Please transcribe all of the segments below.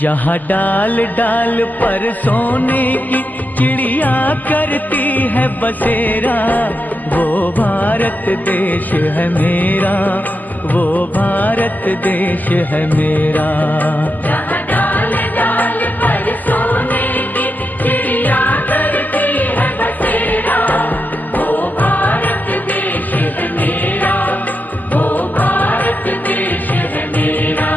जहाँ डाल डाल पर सोने की चिड़िया करती है बसेरा, वो भारत देश है मेरा, वो भारत देश है मेरा। जहाँ डाल डाल पर सोने की चिड़िया करती है बसेरा, वो भारत देश है मेरा, वो भारत देश है मेरा।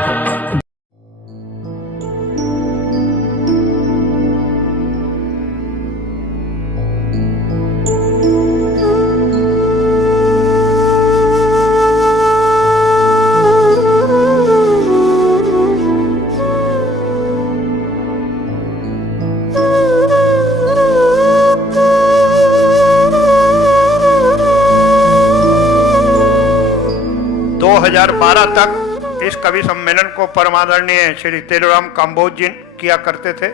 2012 तक इस कवि सम्मेलन को परमादरणीय श्री तेलुराम काम्बोज जी किया करते थे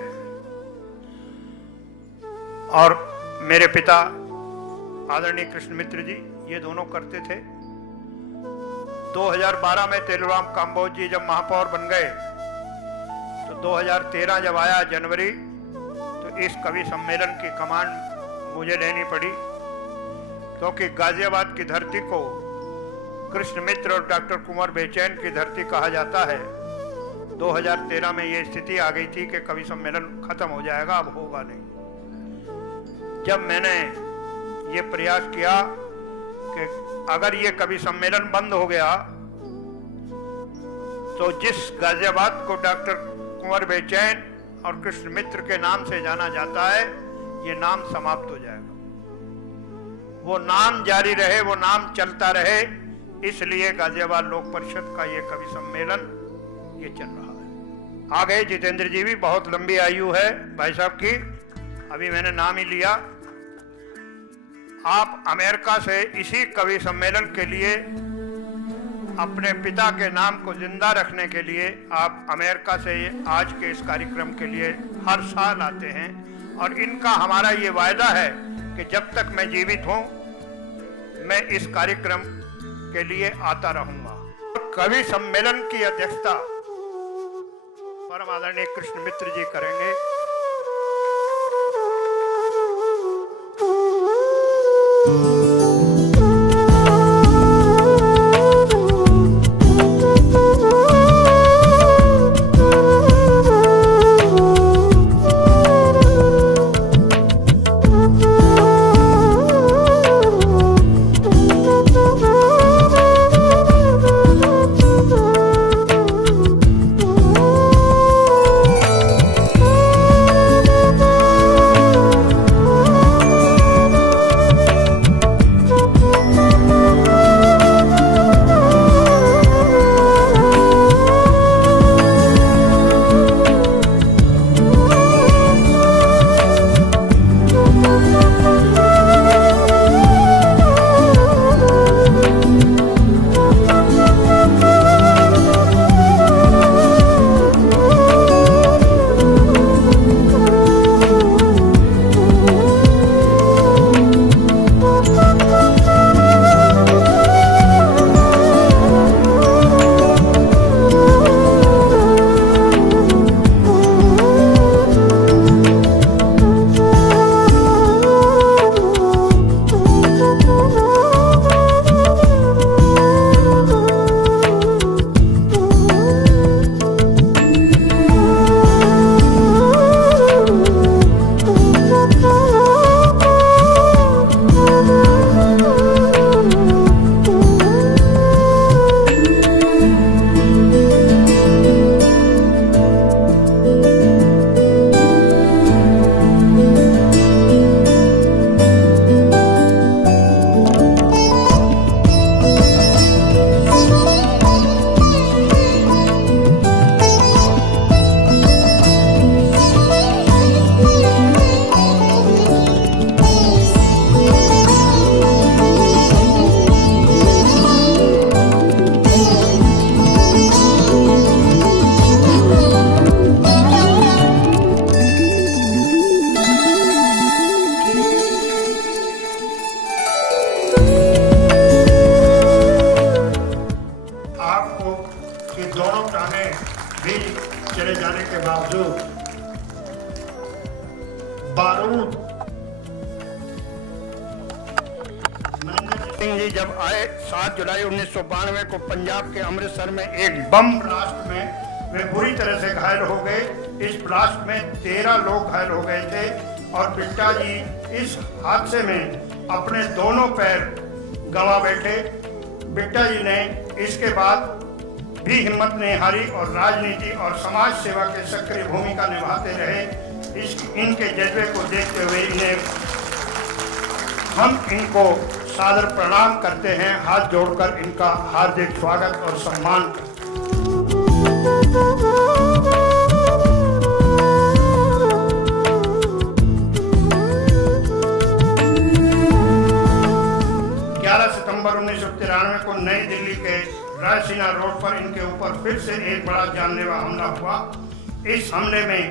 और मेरे पिता आदरणीय कृष्ण मित्र जी ये दोनों करते थे। 2012 में तेलुराम काम्बोज जी जब महापौर बन गए तो 2013 जब आया जनवरी तो इस कवि सम्मेलन की कमान मुझे लेनी पड़ी, क्योंकि गाजियाबाद की धरती को कृष्ण मित्र और डॉक्टर कुंवर बेचैन की धरती कहा जाता है। 2013 में ये स्थिति आ गई थी कि कवि सम्मेलन खत्म हो जाएगा, अब होगा नहीं। जब मैंने ये प्रयास किया कि अगर ये कवि सम्मेलन बंद हो गया तो जिस गाजियाबाद को डॉक्टर कुंवर बेचैन और कृष्ण मित्र के नाम से जाना जाता है, ये नाम समाप्त हो जाएगा। वो नाम जारी रहे, वो नाम चलता रहे, इसलिए गाजियाबाद लोक परिषद का ये कवि सम्मेलन ये चल रहा है। आगे जितेंद्र जी भी बहुत लंबी आयु है भाई साहब की, अभी मैंने नाम ही लिया। आप अमेरिका से इसी कवि सम्मेलन के लिए अपने पिता के नाम को जिंदा रखने के लिए आप अमेरिका से आज के इस कार्यक्रम के लिए हर साल आते हैं, और इनका हमारा ये वायदा है कि जब तक मैं जीवित हूं मैं इस कार्यक्रम के लिए आता रहूंगा। कवि सम्मेलन की अध्यक्षता परम आदरणीय कृष्ण मित्र जी करेंगे। भी चले जाने के बावजूद बारूद सिंह जी जब आए 7 जुलाई 1992 को पंजाब के अमृतसर में एक बम ब्लास्ट में वे बुरी तरह से घायल हो गए। इस ब्लास्ट में 13 लोग घायल हो गए थे और बिट्टा जी इस हादसे में अपने दोनों पैर गंवा बैठे। बिट्टा जी ने इसके बाद भी हिम्मत नहीं हारी और राजनीति और समाज सेवा के सक्रिय भूमिका निभाते रहे। इनके जज्बे को देखते हुए हम इनको सादर प्रणाम करते हैं, हाथ जोड़कर इनका हार्दिक स्वागत और सम्मान करते हैं। 11 सितंबर 1993 को नई दिल्ली के रायसीना रोड पर इनके ऊपर फिर से एक बड़ा जानलेवा हमला हुआ। इस हमले में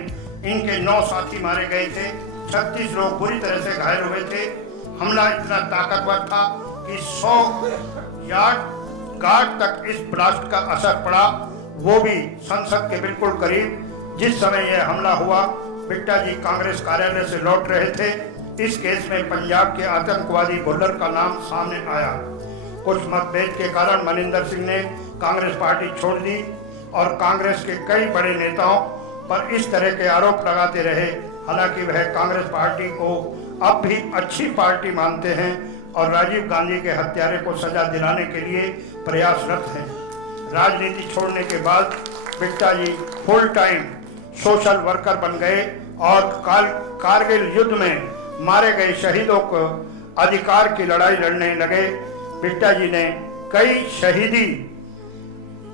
इनके 9 साथी मारे गए थे, 36 लोग बुरी तरह से घायल हुए थे। हमला इतना ताकतवर था कि 100 यार्ड गार्ड तक इस ब्लास्ट का असर पड़ा, वो भी संसद के बिल्कुल करीब। जिस समय यह हमला हुआ बिट्टा जी कांग्रेस कार्यालय से लौट रहे थे। इस केस में पंजाब के आतंकवादी भुल्लर का नाम सामने आया। कुछ मतभेद के कारण मनिंदर सिंह ने कांग्रेस पार्टी छोड़ दी और कांग्रेस के कई बड़े नेताओं पर इस तरह के आरोप लगाते रहे। हालांकि वह कांग्रेस पार्टी को अब भी अच्छी पार्टी मानते हैं और राजीव गांधी के हत्यारे को सजा दिलाने के लिए प्रयासरत हैं। राजनीति छोड़ने के बाद बिट्टा जी फुल टाइम सोशल वर्कर बन गए और कारगिल युद्ध में मारे गए शहीदों को अधिकार की लड़ाई लड़ने लगे। बिट्टा जी ने कई शहीदी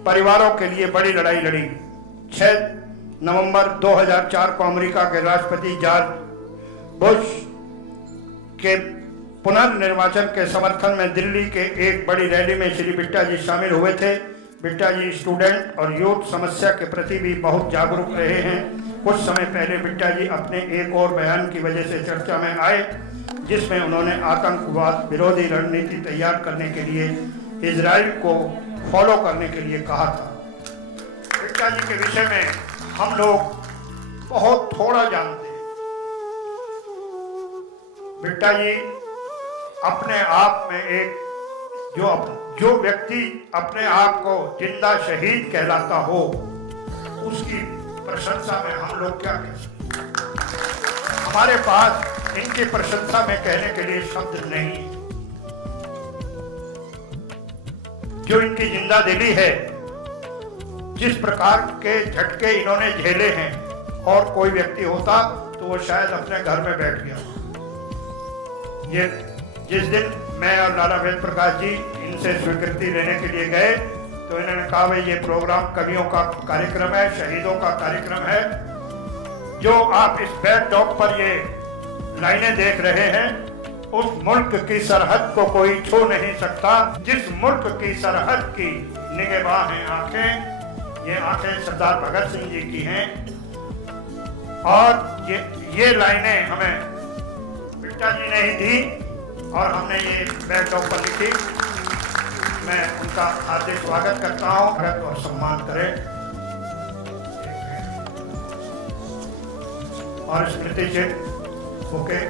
परिवारों के लिए बड़ी लड़ाई लड़ी। 6 नवंबर 2004 को अमेरिका के राष्ट्रपति जॉर्ज बुश के पुनर्निर्वाचन के समर्थन में दिल्ली के एक बड़ी रैली में श्री बिट्टा जी शामिल हुए थे। बिट्टा जी स्टूडेंट और यूथ समस्या के प्रति भी बहुत जागरूक रहे हैं। कुछ समय पहले बिट्टा जी अपने एक और बयान की वजह से चर्चा में आए, जिसमें उन्होंने आतंकवाद विरोधी रणनीति तैयार करने के लिए इजराइल को फॉलो करने के लिए कहा था। बिट्टा जी के विषय में हम लोग बहुत थोड़ा जानते हैं। बिट्टा जी अपने आप में एक जो व्यक्ति अपने आप को जिंदा शहीद कहलाता हो, उसकी प्रशंसा में हम लोग क्या कह सकते हैं। हमारे पास इनकी प्रशंसा में कहने के लिए शब्द नहीं। जो इनकी जिंदा दिली है, जिस प्रकार के झटके इन्होंने झेले हैं, और कोई व्यक्ति होता तो वो शायद अपने घर में बैठ गया। ये जिस दिन मैं और लाला वेद प्रकाश जी इनसे स्वीकृति लेने के लिए गए तो इन्होंने कहा भाई ये प्रोग्राम कवियों का कार्यक्रम है, शहीदों का कार्यक्रम है। जो आप इस बैकड्रॉप पर ये लाइनें देख रहे हैं, उस मुल्क की सरहद को कोई छू नहीं सकता। जिस मुल्क की सरहद की निगहबान हैं आंखें, ये आंखें सरदार भगत सिंह जी की हैं। और ये लाइनें हमें बिट्टा जी ने ही दी और हमने ये बैकड्रॉप पर लिखी। मैं उनका हार्दिक स्वागत करता हूँ। स्वागत और सम्मान करें और स्मृति चिन्ह ओके।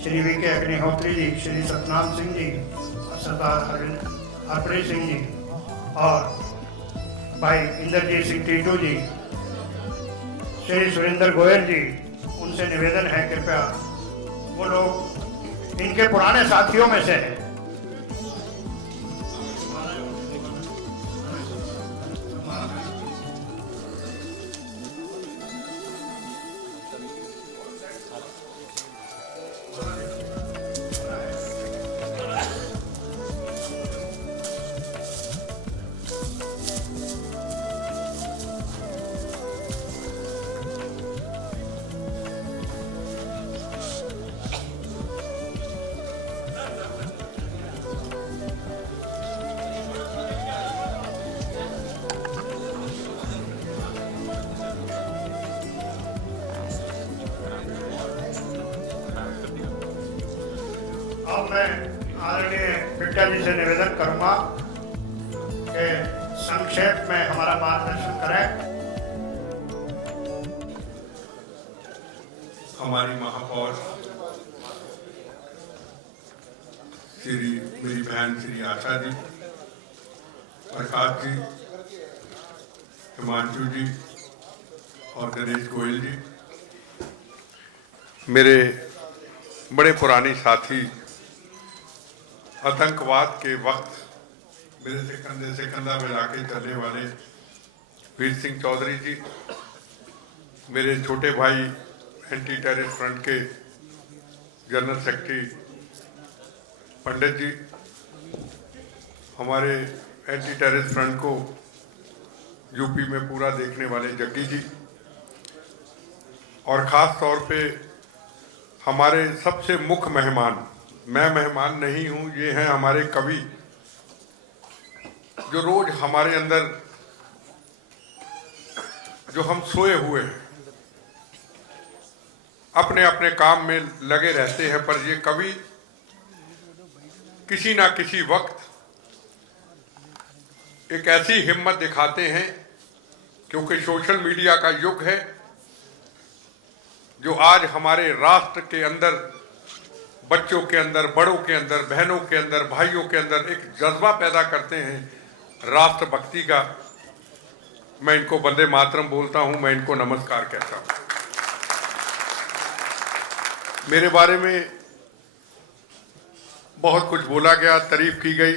श्री वी के अग्निहोत्री जी, श्री सतनाम सिंह जी, सरदार हरप्रीत सिंह जी और भाई इंद्रजीत सिंह टीटू जी, श्री सुरेंद्र गोयल जी, उनसे निवेदन है कृपया वो लोग इनके पुराने साथियों में से हैं। अब मैं आदरणीय बिट्टा जी से निवेदन करूंगा कि संक्षेप में हमारा मार्गदर्शन करें। हमारी महापौर श्री मेरी बहन श्री आशा जी, प्रकाश जी, हिमांशु जी और गणेश गोयल जी, मेरे बड़े पुराने साथी, आतंकवाद के वक्त मेरे से कंधे से कंधा मिला के चलने वाले वीर सिंह चौधरी जी, मेरे छोटे भाई एंटी टेररिस्ट फ्रंट के जनरल सेक्रेटरी पंडित जी, हमारे एंटी टेररिस्ट फ्रंट को यूपी में पूरा देखने वाले जग्गी जी, और ख़ास तौर पे हमारे सबसे मुख्य मेहमान, मैं मेहमान नहीं हूँ, ये हैं हमारे कवि जो रोज हमारे अंदर, जो हम सोए हुए हैं, अपने अपने काम में लगे रहते हैं, पर ये कवि किसी ना किसी वक्त एक ऐसी हिम्मत दिखाते हैं, क्योंकि सोशल मीडिया का युग है, जो आज हमारे राष्ट्र के अंदर, बच्चों के अंदर, बड़ों के अंदर, बहनों के अंदर, भाइयों के अंदर एक जज्बा पैदा करते हैं राष्ट्रभक्ति का। मैं इनको वंदे मातरम बोलता हूं, मैं इनको नमस्कार कहता हूं। मेरे बारे में बहुत कुछ बोला गया, तारीफ की गई।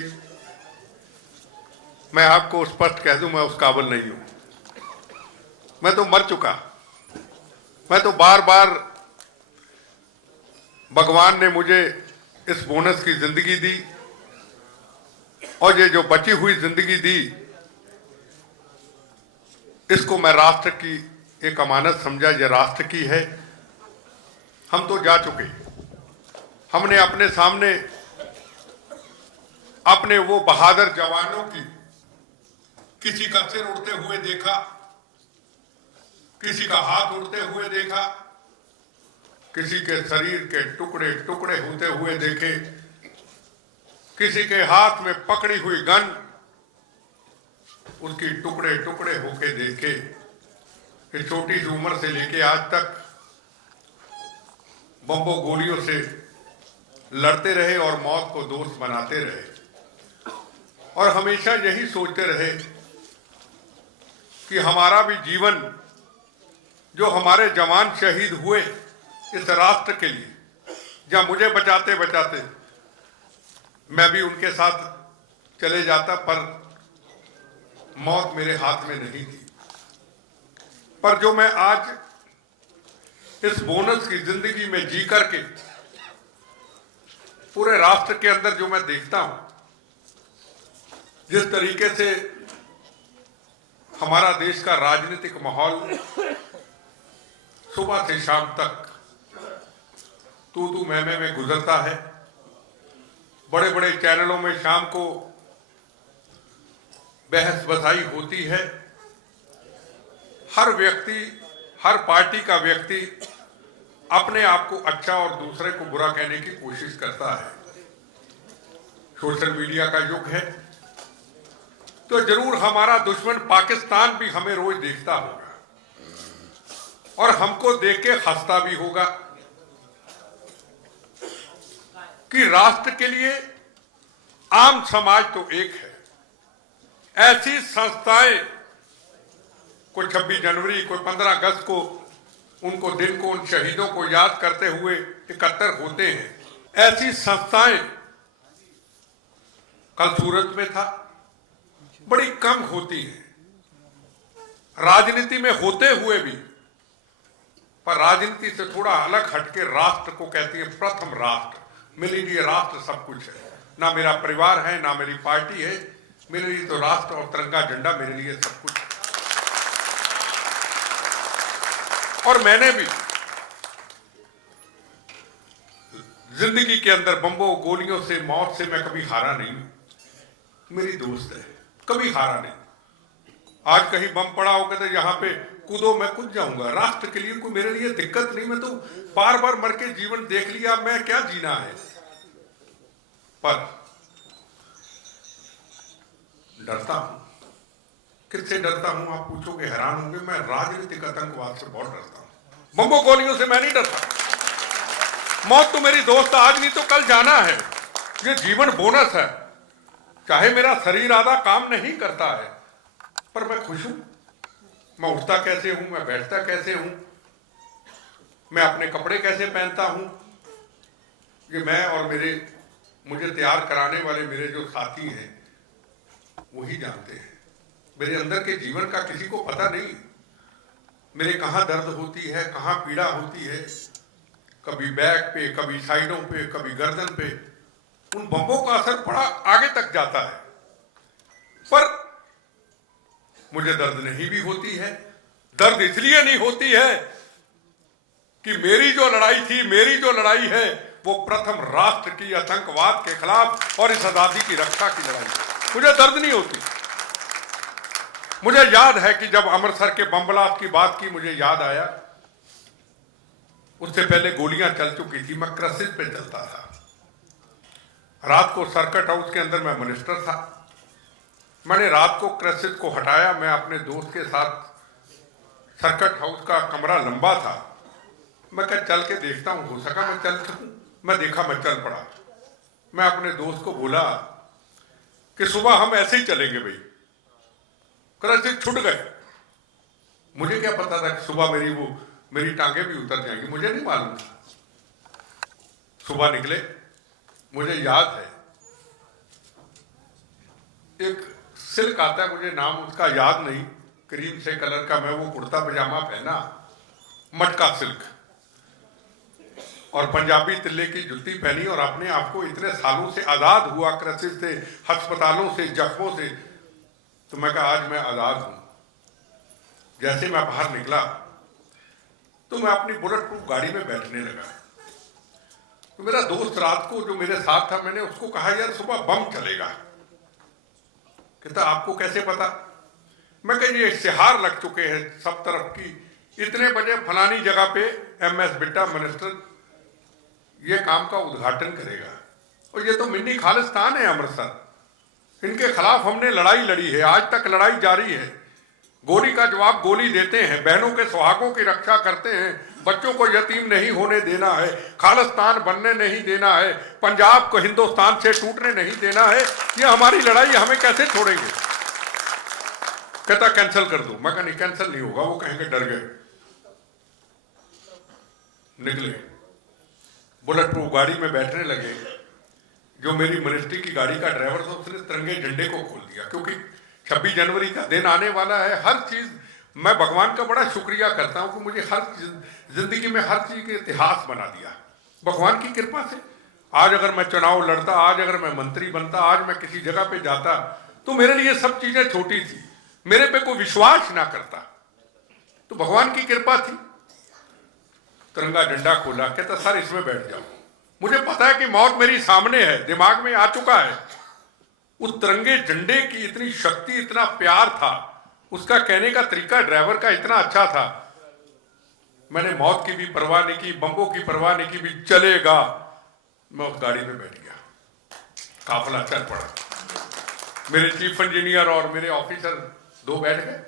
मैं आपको स्पष्ट कह दूं, मैं उस काबिल नहीं हूं। मैं तो मर चुका। मैं तो बार बार, भगवान ने मुझे इस बोनस की जिंदगी दी, और ये जो बची हुई जिंदगी दी, इसको मैं राष्ट्र की एक अमानत समझा। ये राष्ट्र की है। हम तो जा चुके, हमने अपने सामने अपने वो बहादुर जवानों की, किसी का सिर उड़ते हुए देखा, किसी का हाथ उड़ते हुए देखा, किसी के शरीर के टुकड़े टुकड़े होते हुए देखे, किसी के हाथ में पकड़ी हुई गन उसकी टुकड़े टुकड़े होके देखे। इस छोटी सी उम्र से लेके आज तक बम्बों गोलियों से लड़ते रहे और मौत को दोस्त बनाते रहे, और हमेशा यही सोचते रहे कि हमारा भी जीवन, जो हमारे जवान शहीद हुए इस राष्ट्र के लिए, जहां मुझे बचाते बचाते मैं भी उनके साथ चले जाता, पर मौत मेरे हाथ में नहीं थी। पर जो मैं आज इस बोनस की जिंदगी में जी करके पूरे राष्ट्र के अंदर जो मैं देखता हूं, जिस तरीके से हमारा देश का राजनीतिक माहौल सुबह से शाम तक तू मैं में गुजरता है, बड़े बड़े चैनलों में शाम को बहस बसाई होती है, हर व्यक्ति, हर पार्टी का व्यक्ति अपने आप को अच्छा और दूसरे को बुरा कहने की कोशिश करता है। सोशल मीडिया का युग है, तो जरूर हमारा दुश्मन पाकिस्तान भी हमें रोज देखता होगा, और हमको देख के हंसता भी होगा कि राष्ट्र के लिए आम समाज तो एक है। ऐसी संस्थाएं, कोई 26 जनवरी, कोई 15 अगस्त को, उनको दिन को, उन शहीदों को याद करते हुए एकत्र होते हैं। ऐसी संस्थाएं कल सूरत में था, बड़ी कम होती हैं, राजनीति में होते हुए भी। पर राजनीति से थोड़ा अलग हटके राष्ट्र को कहती है प्रथम राष्ट्र। मेरे लिए राष्ट्र सब कुछ है, ना मेरा परिवार है, ना मेरी पार्टी है, मेरे लिए तो राष्ट्र और तिरंगा झंडा मेरे लिए सब कुछ है। और मैंने भी जिंदगी के अंदर बम्बों गोलियों से, मौत से मैं कभी हारा नहीं हूं। मेरी दोस्त है, कभी हारा नहीं। आज कहीं बम पड़ा होगा तो यहाँ पे कूदो, मैं कूद जाऊंगा। राष्ट्र के लिए कोई मेरे लिए दिक्कत नहीं। मैं तो बार बार मर के जीवन देख लिया, मैं क्या जीना है। पर डरता हूं। किससे डरता हूं आप पूछोगे, हैरान होंगे। मैं राजनीतिक आतंकवाद से बहुत डरता हूं। बम्बों गोलियों से मैं नहीं डरता। मौत तो मेरी दोस्त आज नहीं तो कल जाना है। ये जीवन बोनस है। चाहे मेरा शरीर आधा काम नहीं करता है, पर मैं खुश हूं। मैं उठता कैसे हूं, मैं बैठता कैसे हूं, मैं अपने कपड़े कैसे पहनता हूं, ये मैं और मुझे तैयार कराने वाले मेरे जो साथी हैं वही जानते हैं। मेरे अंदर के जीवन का किसी को पता नहीं। मेरे कहाँ दर्द होती है, कहाँ पीड़ा होती है, कभी बैक पे, कभी साइडों पे, कभी गर्दन पे। उन बम्बों का असर बड़ा आगे तक जाता है, पर मुझे दर्द नहीं भी होती है। दर्द इसलिए नहीं होती है कि मेरी जो लड़ाई थी, मेरी जो लड़ाई है, वो प्रथम राष्ट्र की आतंकवाद के खिलाफ और इस आजादी की रक्षा की लड़ाई है। मुझे दर्द नहीं होती। मुझे याद है कि जब अमृतसर के बम ब्लास्ट की बात की, मुझे याद आया उससे पहले गोलियां चल चुकी थी। मैं क्रसिस पे चलता था। रात को सर्किट हाउस के अंदर मैं मिनिस्टर था। मैंने रात को क्रसिस को हटाया। मैं अपने दोस्त के साथ, सर्किट हाउस का कमरा लंबा था, मैं क्या चल के देखता हूं, हो सका मैं चल सकूं। मैं देखा, मैं चल पड़ा। मैं अपने दोस्त को बोला कि सुबह हम ऐसे ही चलेंगे भाई। क्रसिस छूट गए। मुझे क्या पता था कि सुबह मेरी टांगे भी उतर जाएंगी, मुझे नहीं मालूम था। सुबह निकले। मुझे याद है एक सिल्क आता है, मुझे नाम उसका याद नहीं, क्रीम से कलर का। मैं वो कुर्ता पजामा पहना, मटका सिल्क, और पंजाबी तिल्ले की जुत्ती पहनी, और अपने आप को इतने सालों से आजाद हुआ, क्रसिस से, अस्पतालों से, जख्मों से। तो मैं कहा आज मैं आजाद हूं। जैसे मैं बाहर निकला तो मैं अपनी बुलेट प्रूफ गाड़ी में बैठने लगा। तो मेरा दोस्त रात को जो मेरे साथ था, मैंने उसको कहा यार सुबह बम चलेगा। कहता आपको कैसे पता? मैं कहा ये इश्तिहार लग चुके हैं सब तरफ की, इतने बजे फलानी जगह पे MS बिट्टा मिनिस्टर ये काम का उद्घाटन करेगा। और ये तो मिनी खालिस्तान है अमृतसर, इनके खिलाफ हमने लड़ाई लड़ी है, आज तक लड़ाई जारी है। गोली का जवाब गोली देते हैं, बहनों के सुहागों की रक्षा करते हैं, बच्चों को यतीम नहीं होने देना है, खालिस्तान बनने नहीं देना है, पंजाब को हिंदुस्तान से टूटने नहीं देना है। ये हमारी लड़ाई, हमें कैसे छोड़ेंगे? कहता कैंसिल कर दो। मैं कहा नहीं, कैंसिल नहीं होगा, वो कहेंगे डर गए। निकले, बुलेट प्रूफ गाड़ी में बैठने लगे। जो मेरी मिनिस्ट्री की गाड़ी का ड्राइवर था उसने तिरंगे झंडे को खोल दिया, क्योंकि 26 जनवरी का दिन आने वाला है। हर चीज मैं भगवान का बड़ा शुक्रिया करता हूं कि मुझे हर जिंदगी में हर चीज के इतिहास बना दिया भगवान की कृपा से। आज अगर मैं चुनाव लड़ता, आज अगर मैं मंत्री बनता, आज मैं किसी जगह पे जाता, तो मेरे लिए सब चीजें छोटी थी, मेरे पे कोई विश्वास ना करता, तो भगवान की कृपा थी। तिरंगा झंडा खोला, कहता सर इसमें बैठ जाओ। मुझे पता है कि मौत मेरी सामने है, दिमाग में आ चुका है। उस तिरंगे झंडे की इतनी शक्ति, इतना प्यार था, उसका कहने का तरीका ड्राइवर का इतना अच्छा था। मैंने मौत की भी परवाह नहीं की, बम्बों की परवाह नहीं की, भी चलेगा। मैं उस गाड़ी में बैठ गया, काफिला चल पड़ा। मेरे चीफ इंजीनियर और मेरे ऑफिसर दो बैठ गए।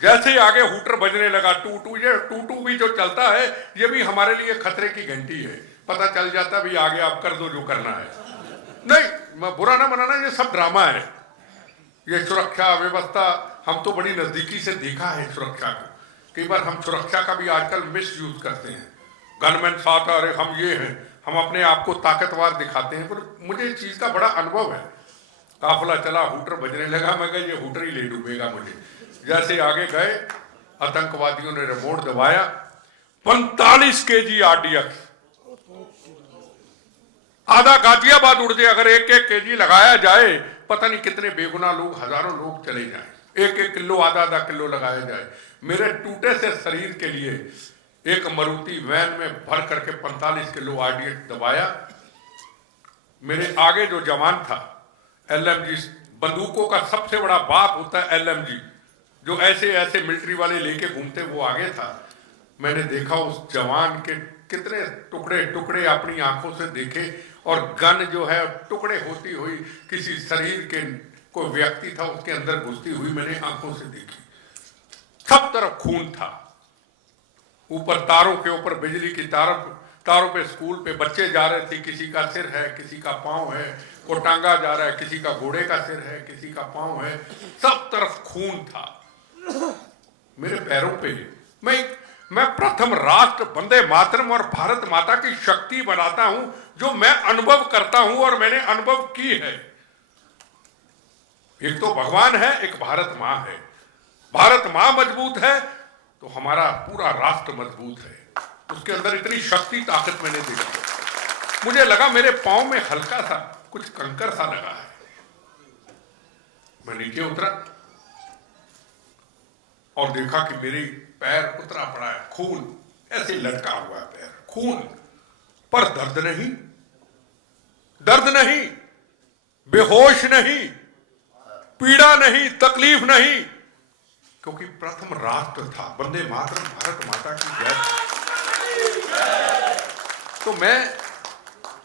जैसे ही आगे हूटर बजने लगा, टू ये टू भी जो चलता है, ये भी हमारे लिए खतरे की घंटी है। पता चल जाता भी आगे आप कर दो जो करना है। नहीं, मैं बुरा ना मनाना, ये सब ड्रामा है। ये सुरक्षा व्यवस्था हम तो बड़ी नजदीकी से देखा है सुरक्षा को। कई बार हम सुरक्षा का भी आजकल मिस यूज करते हैं। गनमैन साथ आ रहे, हम ये हैं, हम अपने आप को ताकतवर दिखाते हैं, पर मुझे इस चीज का बड़ा अनुभव है। काफिला चला, हूटर बजने लगा, मैं कहा ये हूटर ही ले डूबेगा मुझे। जैसे आगे गए, आतंकवादियों ने रिमोट दबाया, 45 kg RDX, आधा गाजियाबाद उड़ जाए अगर 1-1 kg लगाया जाए। पता नहीं कितने बेगुनाह लोग, हजारों लोग चले जाएं। 1-1 किलो, आधा किलो लगाया जाए। मेरे टूटे से शरीर के लिए एक मारुति वैन में भर करके 45 किलो RDX दबाया। मेरे आगे जो जवान था, LMG, बंदूकों का सबसे बड़ा बाप होता है LMG, जो ऐसे ऐसे मिलिट्री वाले लेके घूमते, वो आगे था। मैंने देखा उस जवान के कितने टुकड़े टुकड़े अपनी आंखों से देखे, और गन जो है टुकड़े होती हुई किसी शरीर के कोई व्यक्ति था उसके अंदर घुसती हुई मैंने आंखों से देखी। सब तरफ खून था, ऊपर तारों के ऊपर बिजली की तारों पे स्कूल पे बच्चे जा रहे थे, किसी का सिर है, किसी का पांव है, को टांगा जा रहा है, किसी का घोड़े का सिर है, किसी का पांव है, सब तरफ खून था मेरे पैरों पे। मैं प्रथम राष्ट्र वंदे मातरम और भारत माता की शक्ति बनाता हूं जो मैं अनुभव करता हूं और मैंने अनुभव की है। एक तो भगवान है, एक भारत मां है। भारत मां मजबूत है तो हमारा पूरा राष्ट्र मजबूत है। उसके अंदर इतनी शक्ति ताकत मैंने देखी। मुझे लगा मेरे पांव में हल्का सा कुछ कंकर सा लगा है। मैं नीचे उतरा और देखा कि मेरी पैर उतरा पड़ा है, खून ऐसे लटका हुआ है पैर, खून, पर दर्द नहीं, दर्द नहीं, बेहोश नहीं, पीड़ा नहीं, तकलीफ नहीं, क्योंकि प्रथम राष्ट्र था, वंदे मातरम, भारत माता की जय। तो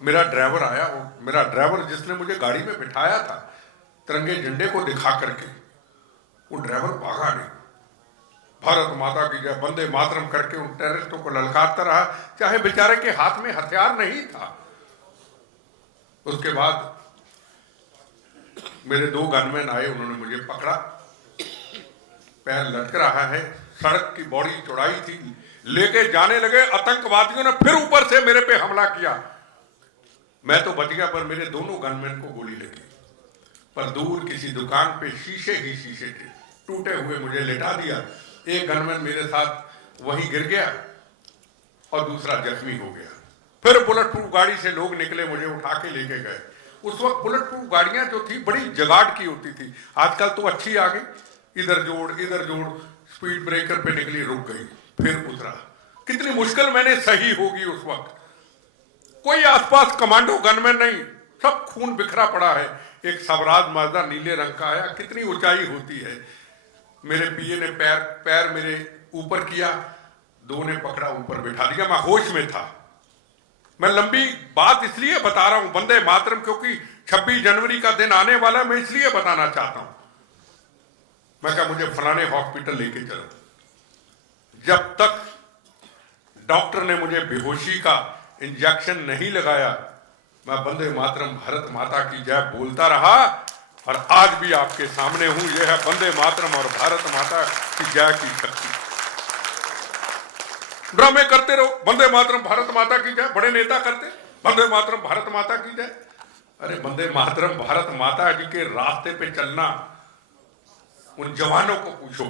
मेरा ड्राइवर आया, मेरा ड्राइवर जिसने मुझे गाड़ी में बिठाया था तिरंगे झंडे को दिखा करके, वो ड्राइवर भागा नहीं, भारत माता की जय, वंदे मातरम करके उन टेररिस्टों को ललकारता रहा, चाहे बेचारे के हाथ में हथियार नहीं था। उसके बाद मेरे 2 गनमैन आए, उन्होंने मुझे पकड़ा, पैर लटक रहा है, सड़क की बड़ी चौड़ाई थी, लेके जाने लगे। आतंकवादियों ने फिर ऊपर से मेरे पे हमला किया। मैं तो बच गया, पर मेरे दोनों गनमैन को गोली लगी। पर दूर किसी दुकान पे शीशे ही शीशे थे, टूटे हुए मुझे लेटा दिया। एक गनमैन मेरे साथ वहीं गिर गया और दूसरा जख्मी हो गया। फिर बुलेट प्रूफ गाड़ी से लोग निकले, मुझे उठा के लेके गए। उस वक्त बुलेट प्रूफ गाड़ियां जो थी बड़ी जगाड़ की होती थी, आजकल तो अच्छी आ गई, इधर जोड़, स्पीड ब्रेकर पे निकली, रुक गई, फिर उतरा। कितनी मुश्किल मैंने सही होगी उस वक्त। कोई आसपास कमांडो गनमैन नहीं, सब खून बिखरा पड़ा है। एक स्वराज माजदा नीले रंग का आया, कितनी ऊंचाई होती है। मेरे पीए ने पैर मेरे ऊपर किया, 2 ने पकड़ा, ऊपर बैठा दिया। मैं होश में था। मैं लंबी बात इसलिए बता रहा हूं वंदे मातरम, क्योंकि 26 जनवरी का दिन आने वाला, मैं इसलिए बताना चाहता हूं। मैं कहा मुझे फलाने हॉस्पिटल लेके चलो। जब तक डॉक्टर ने मुझे बेहोशी का इंजेक्शन नहीं लगाया, मैं वंदे मातरम, भारत माता की जय बोलता रहा, और आज भी आपके सामने हूं। यह है वंदे मातरम और भारत माता की जय की शक्ति। ड्रामे करते रहो, वंदे मातरम भारत माता की जय, बड़े नेता करते वंदे मातरम भारत माता की जय। अरे वंदे मातरम भारत माता जी के रास्ते पे चलना, उन जवानों को पूछो,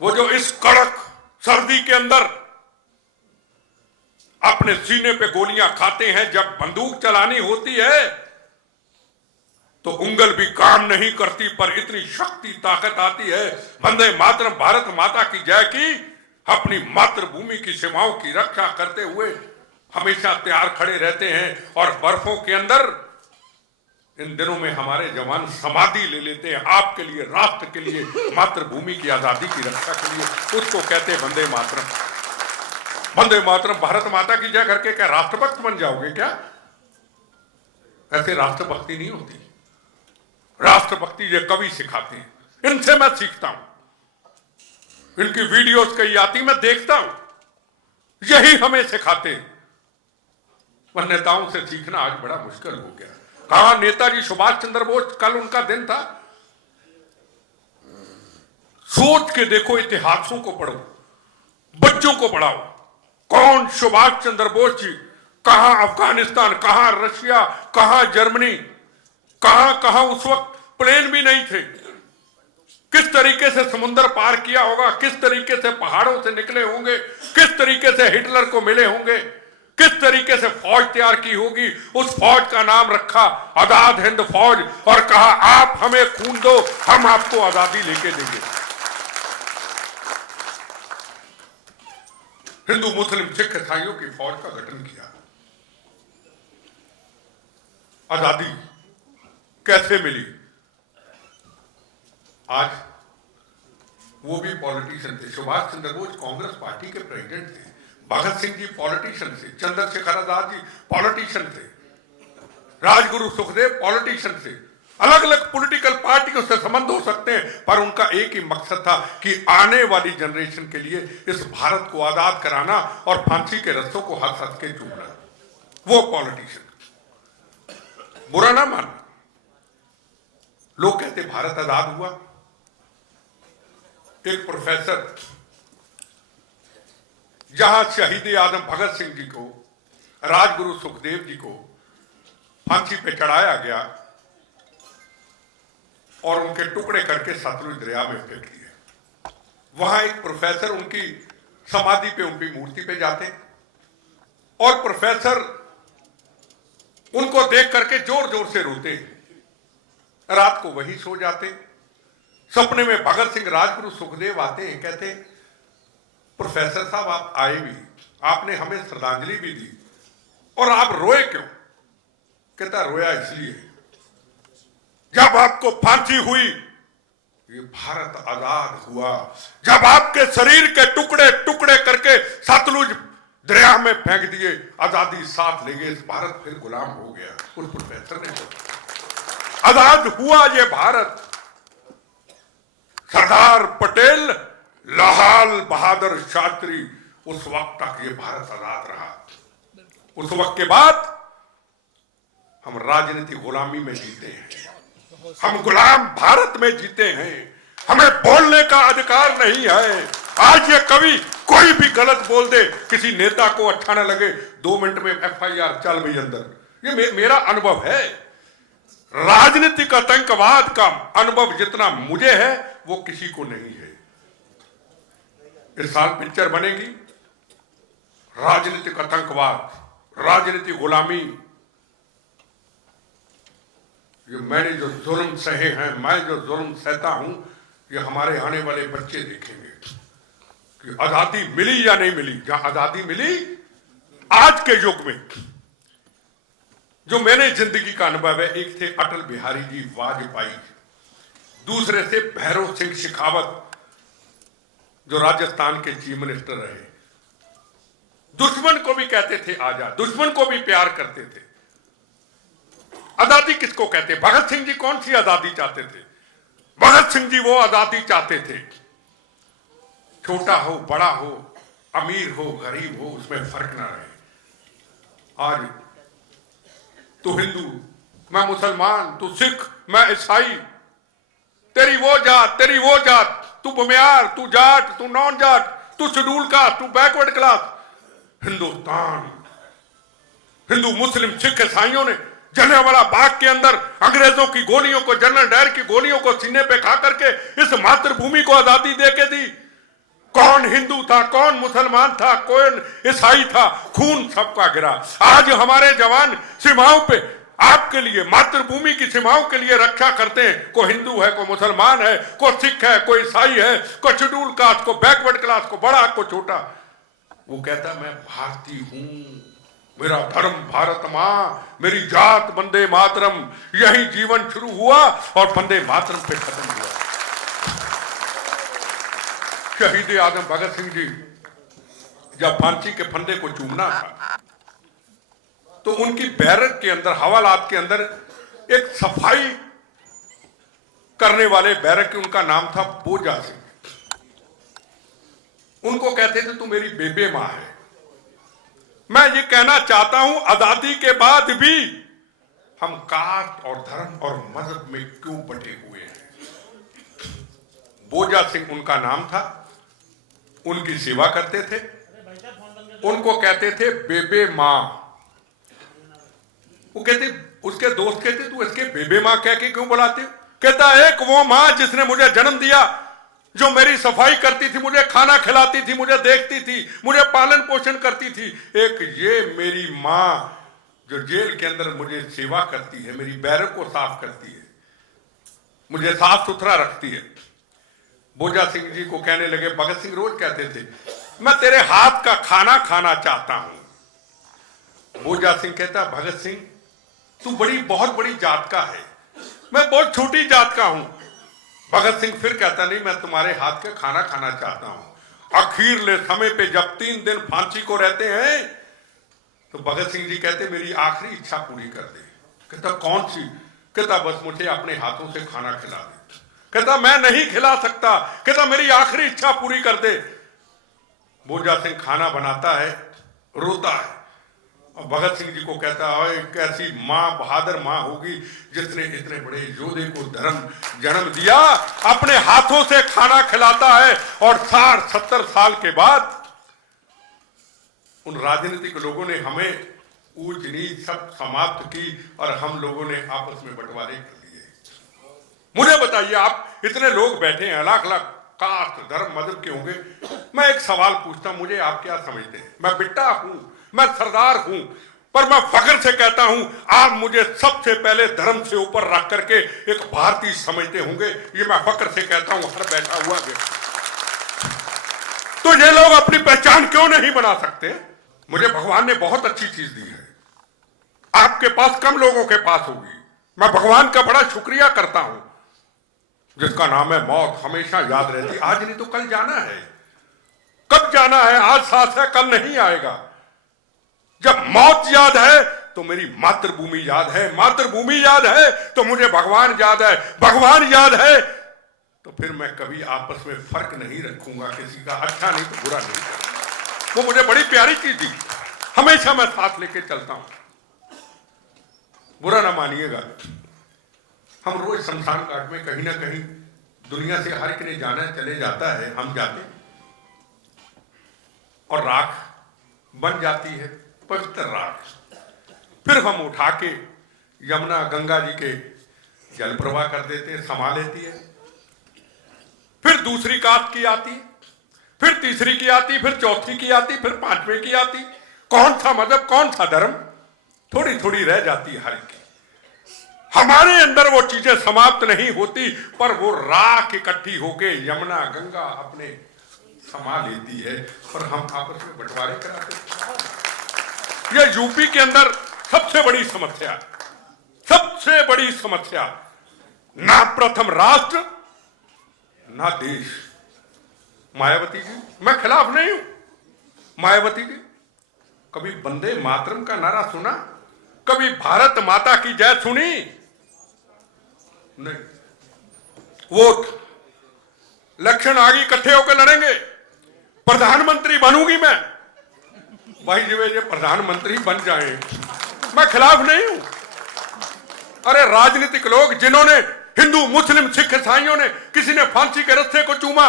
वो जो इस कड़क सर्दी के अंदर अपने सीने पे गोलियां खाते हैं, जब बंदूक चलानी होती है तो उंगल भी काम नहीं करती, पर इतनी शक्ति ताकत आती है। वंदे मातरम भारत माता की जय की, अपनी मातृभूमि की सीमाओं की रक्षा करते हुए हमेशा तैयार खड़े रहते हैं। और बर्फों के अंदर इन दिनों में हमारे जवान समाधि ले लेते हैं आपके लिए, राष्ट्र के लिए, मातृभूमि की आजादी की रक्षा के लिए। उसको कहते हैं वंदे मातरम। वंदे मातरम भारत माता की जय करके क्या राष्ट्रभक्त बन जाओगे क्या? ऐसे राष्ट्रभक्ति नहीं होती। राष्ट्रभक्ति ये कवि सिखाते हैं, इनसे मैं सीखता हूं। इनकी वीडियोस कई आती, मैं देखता हूं, यही हमें सिखाते हैं। पर नेताओं से सीखना आज बड़ा मुश्किल हो गया। कहा नेताजी सुभाष चंद्र बोस, कल उनका दिन था। सोच के देखो, इतिहासों को पढ़ो, बच्चों को पढ़ाओ। कौन सुभाष चंद्र बोस जी, कहां अफगानिस्तान, कहां रशिया, कहां जर्मनी, कहां उस वक्त प्लेन भी नहीं थे। किस तरीके से समुद्र पार किया होगा, किस तरीके से पहाड़ों से निकले होंगे, किस तरीके से हिटलर को मिले होंगे, किस तरीके से फौज तैयार की होगी। उस फौज का नाम रखा आजाद हिंद फौज, और कहा आप हमें खून दो, हम आपको आजादी लेके देंगे। हिंदू मुस्लिम सिख ईसाइयों की फौज का गठन किया। आजादी कैसे मिली? आज वो भी पॉलिटिशियन थे। सुभाष चंद्र बोस कांग्रेस पार्टी के प्रेसिडेंट थे, भगत सिंह जी पॉलिटिशियन थे, चंद्रशेखर आजाद जी पॉलिटिशियन थे, राजगुरु सुखदेव पॉलिटिशियन थे। अलग अलग पॉलिटिकल पार्टियों से संबंध हो सकते हैं, पर उनका एक ही मकसद था कि आने वाली जनरेशन के लिए इस भारत को आजाद कराना और फांसी के रस्सों को हंस हंस के चूमना। वो पॉलिटिशियन, बुरा ना मानना। लोग कहते भारत आजाद हुआ। एक प्रोफेसर जहां शहीद आजम भगत सिंह जी को, राजगुरु सुखदेव जी को फांसी पे चढ़ाया गया और उनके टुकड़े करके सतलुज दरिया में फेंक दिए, वहां एक प्रोफेसर उनकी समाधि पे, उनकी मूर्ति पे जाते और प्रोफेसर उनको देख करके जोर जोर से रोते। रात को वही सो जाते। सपने में भगत सिंह, राजगुरु सुखदेव आते हैं, कहते प्रोफेसर साहब आप आए भी, आपने हमें श्रद्धांजलि भी दी, और आप रोए क्यों? कहता रोया इसलिए जब आपको फांसी हुई, ये भारत आजाद हुआ, जब आपके शरीर के टुकड़े टुकड़े करके सतलुज दरिया में फेंक दिए, आजादी साथ ले गए, इस भारत फिर गुलाम हो गया। उस प्रोफेसर ने बोला आजाद हुआ ये भारत। सरदार पटेल, लाल बहादुर शास्त्री, उस वक्त तक ये भारत आजाद रहा। उस वक्त के बाद हम राजनीतिक गुलामी में जीते हैं, हम गुलाम भारत में जीते हैं, हमें बोलने का अधिकार नहीं है। आज ये कभी कोई भी गलत बोल दे, किसी नेता को अच्छा न लगे, 2 मिनट में FIR चल गई अंदर। ये मेरा अनुभव है। राजनीतिक आतंकवाद का अनुभव जितना मुझे है वो किसी को नहीं है। इस साल पिक्चर बनेगी, राजनीतिक आतंकवाद, राजनीतिक गुलामी। ये मैंने जो जुल्म सहे हैं, मैं जो जुल्म सहता हूं, ये हमारे आने वाले बच्चे देखेंगे कि आजादी मिली या नहीं मिली। जहां आजादी मिली आज के युग में, जो मैंने जिंदगी का अनुभव है, एक थे अटल बिहारी जी वाजपेयी, दूसरे थे भैरव सिंह शेखावत जो राजस्थान के चीफ मिनिस्टर रहे। दुश्मन को भी कहते थे आजाद, दुश्मन को भी प्यार करते थे। आजादी किसको कहते? भगत सिंह जी कौन सी आजादी चाहते थे? भगत सिंह जी वो आजादी चाहते थे, छोटा हो बड़ा हो, अमीर हो गरीब हो, उसमें फर्क ना रहे। आज तू हिंदू, मैं मुसलमान, तू सिख, मैं ईसाई, तेरी वो जात, तेरी वो जात, तू बुमियार, तू जाट, तू नॉन जाट, तू शेड्यूल कास्ट, तू बैकवर्ड क्लास। हिंदुस्तान, हिंदू मुस्लिम सिख ईसाइयों ने जलियांवाला बाग के अंदर अंग्रेजों की गोलियों को, जनरल डायर की गोलियों को सीने पे खा करके इस मातृभूमि को आजादी दे के दी। कौन हिंदू था, कौन मुसलमान था, कौन ईसाई था, खून सबका गिरा। आज हमारे जवान सीमाओं पे आपके लिए, मातृभूमि की सीमाओं के लिए रक्षा करते हैं। कोई हिंदू है, कोई मुसलमान है, कोई सिख है, कोई ईसाई है, कोई शेड्यूल कास्ट, को बैकवर्ड क्लास, को बड़ा को छोटा। वो कहता मैं भारतीय हूं, मेरा धर्म भारत मां, मेरी जात वंदे मातरम। यही जीवन शुरू हुआ और वंदे मातरम पे खत्म हुआ। शहीद आजम भगत सिंह जी जब फांसी के फंदे को चूमना था, तो उनकी बैरक के अंदर, हवालात के अंदर एक सफाई करने वाले बैरक के, उनका नाम था बोजा सिंह। उनको कहते थे तू मेरी बेबे मां है। मैं ये कहना चाहता हूं, आजादी के बाद भी हम कास्ट और धर्म और मजहब में क्यों बटे हुए हैं। बोजा सिंह उनका नाम था, उनकी सेवा करते थे, उनको कहते थे बेबे मां। वो कहते, उसके दोस्त कहते तू इसके बेबे मां कह के क्यों बुलाते हो? कहता एक वो मां जिसने मुझे जन्म दिया, जो मेरी सफाई करती थी, मुझे खाना खिलाती थी, मुझे देखती थी, मुझे पालन पोषण करती थी। एक ये मेरी मां जो जेल के अंदर मुझे सेवा करती है, मेरी बैरक को साफ करती है, मुझे साफ सुथरा रखती है। बोजा सिंह जी को कहने लगे, भगत सिंह रोज कहते थे मैं तेरे हाथ का खाना खाना चाहता हूं। बोजा सिंह कहता भगत सिंह तू बहुत बड़ी जात का है, मैं बहुत छोटी जात का हूं। भगत सिंह फिर कहता नहीं, मैं तुम्हारे हाथ का खाना खाना चाहता हूं। आखिरले समय पे जब 3 दिन फांसी को रहते हैं तो भगत सिंह जी कहते मेरी आखिरी इच्छा पूरी कर दे। कहता कौन सी? कहता बस मुझे अपने हाथों से खाना खिला दे। कहता मैं नहीं खिला सकता। कहता मेरी आखिरी इच्छा पूरी कर दे। बोजा सिंह खाना बनाता है, रोता है और भगत सिंह जी को कहता है कैसी मां, बहादुर मां होगी जिसने इतने बड़े योद्धे को जन्म दिया, अपने हाथों से खाना खिलाता है। और 60-70 साल के बाद उन राजनीतिक लोगों ने हमें ऊंच नीच सब समाप्त की और हम लोगों ने आपस में बंटवारे कर लिए। मुझे बताइए, आप इतने लोग बैठे हैं, लाख लाख कास्ट धर्म मजहब के होंगे, मैं एक सवाल पूछता हूं, मुझे आप क्या समझते हैं? मैं बिट्टा हूं, मैं सरदार हूं, पर मैं फख्र से कहता हूं आप मुझे सबसे पहले धर्म से ऊपर रख करके एक भारतीय समझते होंगे। ये मैं फख्र से कहता हूं हर बैठा हुआ व्यक्ति। तो ये लोग अपनी पहचान क्यों नहीं बना सकते? मुझे भगवान ने बहुत अच्छी चीज दी है, आपके पास कम लोगों के पास होगी। मैं भगवान का बड़ा शुक्रिया करता हूं जिसका नाम है मौत, हमेशा याद रहती। आज नहीं तो कल जाना है। कब जाना है? आज सांस है, कल नहीं आएगा। जब मौत याद है तो मेरी मातृभूमि याद है, मातृभूमि याद है तो मुझे भगवान याद है, भगवान याद है तो फिर मैं कभी आपस में फर्क नहीं रखूंगा, किसी का अच्छा नहीं तो बुरा नहीं। वो मुझे बड़ी प्यारी चीज दी, हमेशा मैं साथ लेके चलता हूं। बुरा ना मानिएगा, हम रोज शमशान घाट में कहीं ना कहीं दुनिया से हर एक ने जाना चले जाता है, हम जाते और राख बन जाती है, पवित्र राख। फिर हम उठा के यमुना गंगा जी के जल प्रवाह कर देते हैं, समा लेती है। फिर दूसरी कास्ट की आती, फिर तीसरी की आती, फिर चौथी की आती, फिर 5वें की आती। कौन सा मजहब, कौन सा धर्म, थोड़ी थोड़ी रह जाती है हर एक की। हमारे अंदर वो चीजें समाप्त नहीं होती, पर वो राख इकट्ठी होके यमुना गंगा अपने समा लेती है और हम आपस में बंटवारे कराते हैं। यह यूपी के अंदर सबसे बड़ी समस्या, सबसे बड़ी समस्या, ना प्रथम राष्ट्र ना देश। मायावती जी, मैं खिलाफ नहीं हूं। मायावती जी, कभी वंदे मातरम का नारा सुना? कभी भारत माता की जय सुनी? नहीं। वोट इलेक्शन आगे इकट्ठे होकर लड़ेंगे, प्रधानमंत्री बनूंगी मैं, भाई जी प्रधानमंत्री बन जाए, मैं खिलाफ नहीं हूं। अरे राजनीतिक लोग जिन्होंने हिंदू मुस्लिम सिख ईसाइयों ने, किसी ने फांसी के रस्ते को चूमा,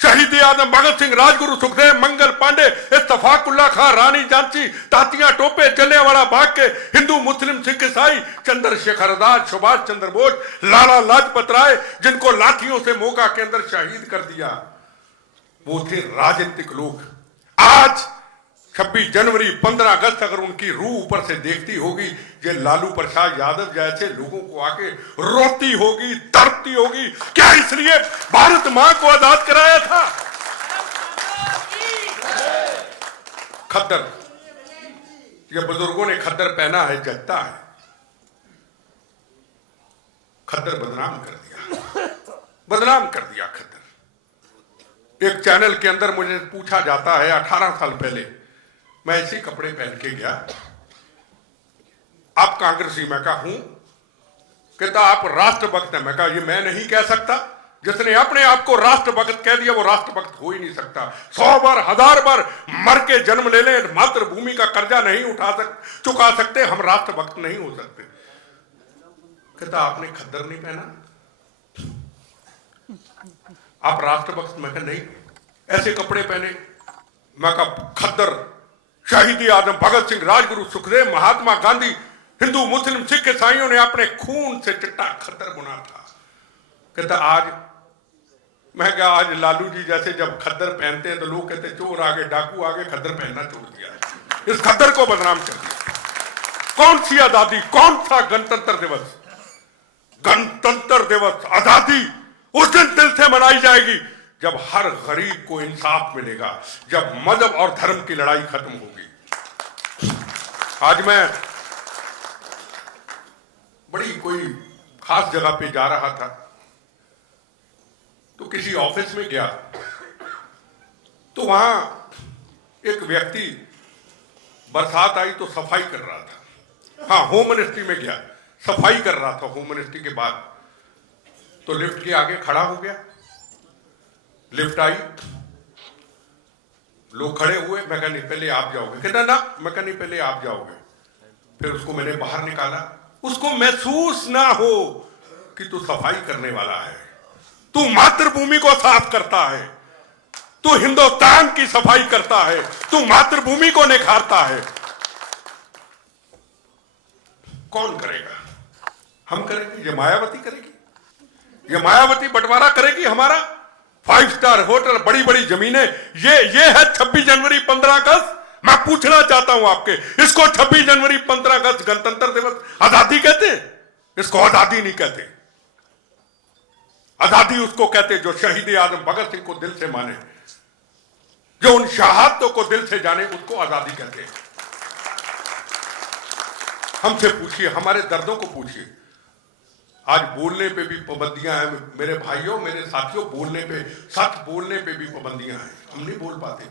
शहीद आजम भगत सिंह, राजगुरु सुखदेव, मंगल पांडे, इत्तफाकुल्ला खां, रानी झांसी, तातिया टोपे, जलियांवाला बाग के हिंदू मुस्लिम सिख ईसाई, चंद्रशेखर आजाद, सुभाष चंद्र बोस, लाला लाजपत राय, जिनको लाठियों से मोगा के अंदर शहीद कर दिया, वो थे राजनीतिक लोग। आज 26 जनवरी 15 अगस्त अगर उनकी रूह ऊपर से देखती होगी, ये लालू प्रसाद यादव जैसे लोगों को आके रोती होगी, तड़पती होगी। क्या इसलिए भारत मां को आजाद कराया था? खद्दर, ये बुजुर्गों ने खद्दर पहना है, जचता है। खद्दर बदनाम कर दिया, बदनाम कर दिया खद्दर। एक चैनल के अंदर मुझे पूछा जाता है, 18 साल पहले मैं ऐसे कपड़े पहन के गया, आप कांग्रेसी? मैं कहा हूं। कहता आप राष्ट्रभक्त हैं। मैं कहा ये मैं नहीं कह सकता, जिसने अपने आप को राष्ट्रभक्त कह दिया वो राष्ट्रभक्त हो ही नहीं सकता। 100 बार 1000 बार मर के जन्म ले लें, मातृभूमि का कर्जा नहीं चुका सकते, हम राष्ट्रभक्त नहीं हो सकते। कहता आपने खद्दर नहीं पहना, आप राष्ट्रभक्त? मैं कहा नहीं, ऐसे कपड़े पहने। मैं कहा खद्दर, शहीद आजम भगत सिंह, राजगुरु सुखदेव, महात्मा गांधी, हिंदू मुस्लिम सिख ईसाइयों ने अपने खून से चिट्टा खद्दर बुना था। कहता आज? मैं क्या आज लालू जी जैसे जब खद्दर पहनते हैं तो लोग कहते चोर आगे, डाकू आगे, खद्दर पहनना छोड़ दिया। इस खद्दर को बदनाम कर दिया। कौन सी आजादी, कौन सा गणतंत्र दिवस? गणतंत्र दिवस, आजादी उस दिन दिल से मनाई जाएगी जब हर गरीब को इंसाफ मिलेगा, जब मजहब और धर्म की लड़ाई खत्म होगी। आज मैं बड़ी कोई खास जगह पे जा रहा था तो किसी ऑफिस में गया, तो वहां एक व्यक्ति बरसात आई तो सफाई कर रहा था। हाँ, होम मिनिस्ट्री में गया, सफाई कर रहा था होम मिनिस्ट्री के बाद। तो लिफ्ट के आगे खड़ा हो गया, लिफ्ट आई, लोग खड़े हुए। मैं कहा नहीं पहले आप जाओगे, कहता ना, मैं कहा नहीं पहले आप जाओगे। फिर उसको मैंने बाहर निकाला। उसको महसूस ना हो कि तू सफाई करने वाला है, तू मातृभूमि को साफ करता है, तू हिंदुस्तान की सफाई करता है, तू मातृभूमि को निखारता है। कौन करेगा? हम करेंगे? ये मायावती करेगी? ये मायावती बंटवारा करेगी हमारा 5 स्टार होटल, बड़ी बड़ी जमीनें? ये है 26 जनवरी 15 अगस्त? मैं पूछना चाहता हूं आपके, इसको 26 जनवरी 15 अगस्त गणतंत्र दिवस आजादी कहते हैं? इसको आजादी नहीं कहते। आजादी उसको कहते जो शहीद आजम भगत सिंह को दिल से माने, जो उन शहादतों को दिल से जाने, उसको आजादी कहते हैं। हमसे पूछिए, हमारे दर्दों को पूछिए। आज बोलने पे भी पाबंदियां हैं मेरे भाइयों, मेरे साथियों, बोलने पे, सच बोलने पे भी पाबंदियां हैं। हम नहीं बोल पाते।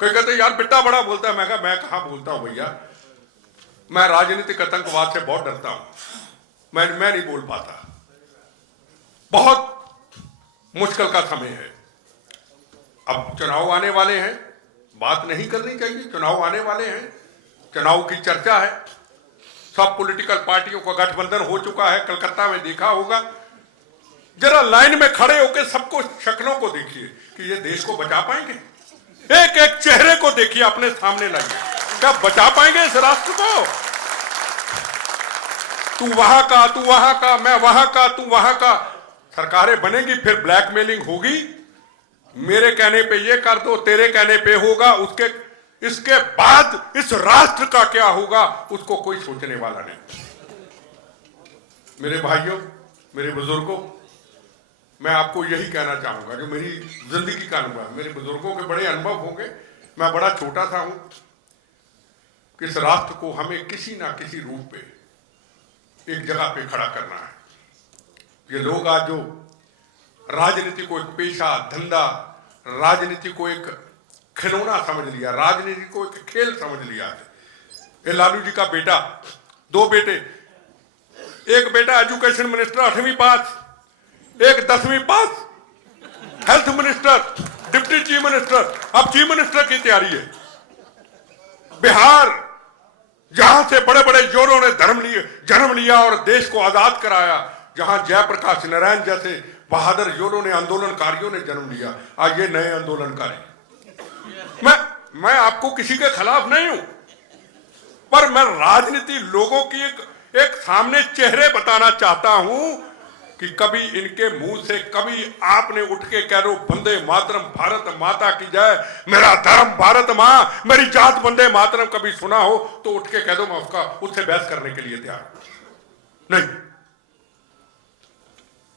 कोई कहते यार बेटा बड़ा बोलता है। मैं कहा मैं कहां बोलता हूं भैया, मैं राजनीतिक आतंकवाद से बहुत डरता हूं। मैं नहीं बोल पाता। बहुत मुश्किल का समय है। अब चुनाव आने वाले हैं, बात नहीं करनी चाहिए। चुनाव आने वाले हैं, चुनाव की चर्चा है, सब पॉलिटिकल पार्टियों का गठबंधन हो चुका है। कलकत्ता में देखा होगा, जरा लाइन में खड़े होकर सबको शक्लों को देखिए कि ये देश को बचा पाएंगे। एक एक चेहरे को देखिए, अपने सामने लाइए, क्या बचा पाएंगे इस राष्ट्र को? तू वहां का, तू वहां का, मैं वहां का, तू वहां का। सरकारें बनेंगी, फिर ब्लैकमेलिंग होगी। मेरे कहने पे ये कर दो, तेरे कहने पे होगा, इसके बाद इस राष्ट्र का क्या होगा उसको कोई सोचने वाला नहीं। मेरे भाइयों, मेरे बुजुर्गों, मैं आपको यही कहना चाहूंगा, जो मेरी जिंदगी का अनुभव है। मेरे बुजुर्गों के बड़े अनुभव होंगे, मैं बड़ा छोटा सा हूं। कि इस राष्ट्र को हमें किसी ना किसी रूप पे एक जगह पे खड़ा करना है। ये लोग आज जो राजनीति को एक पेशा, धंधा, राजनीति को एक खिलौना समझ लिया, राजनीति को एक खेल समझ लिया है। ये लालू जी का बेटा, 2 बेटे, एक बेटा एजुकेशन मिनिस्टर 8वीं पास, एक 10वीं पास, health minister, deputy chief minister, अब चीफ मिनिस्टर की तैयारी है। बिहार, जहां से बड़े बड़े जोरों ने जन्म लिया और देश को आजाद कराया, जहां जयप्रकाश नारायण जैसे बहादुर योरों ने, आंदोलनकारियों ने जन्म लिया, आज ये नए आंदोलनकारी। मैं आपको किसी के खिलाफ नहीं हूं, पर मैं राजनीति लोगों की एक सामने चेहरे बताना चाहता हूं कि कभी इनके मुंह से कभी आपने उठ के कह दो वंदे मातरम, भारत माता की जय, मेरा धर्म भारत मां, मेरी जात वंदे मातरम, कभी सुना हो तो उठ के कह दो, मैं उससे बहस करने के लिए तैयार नहीं।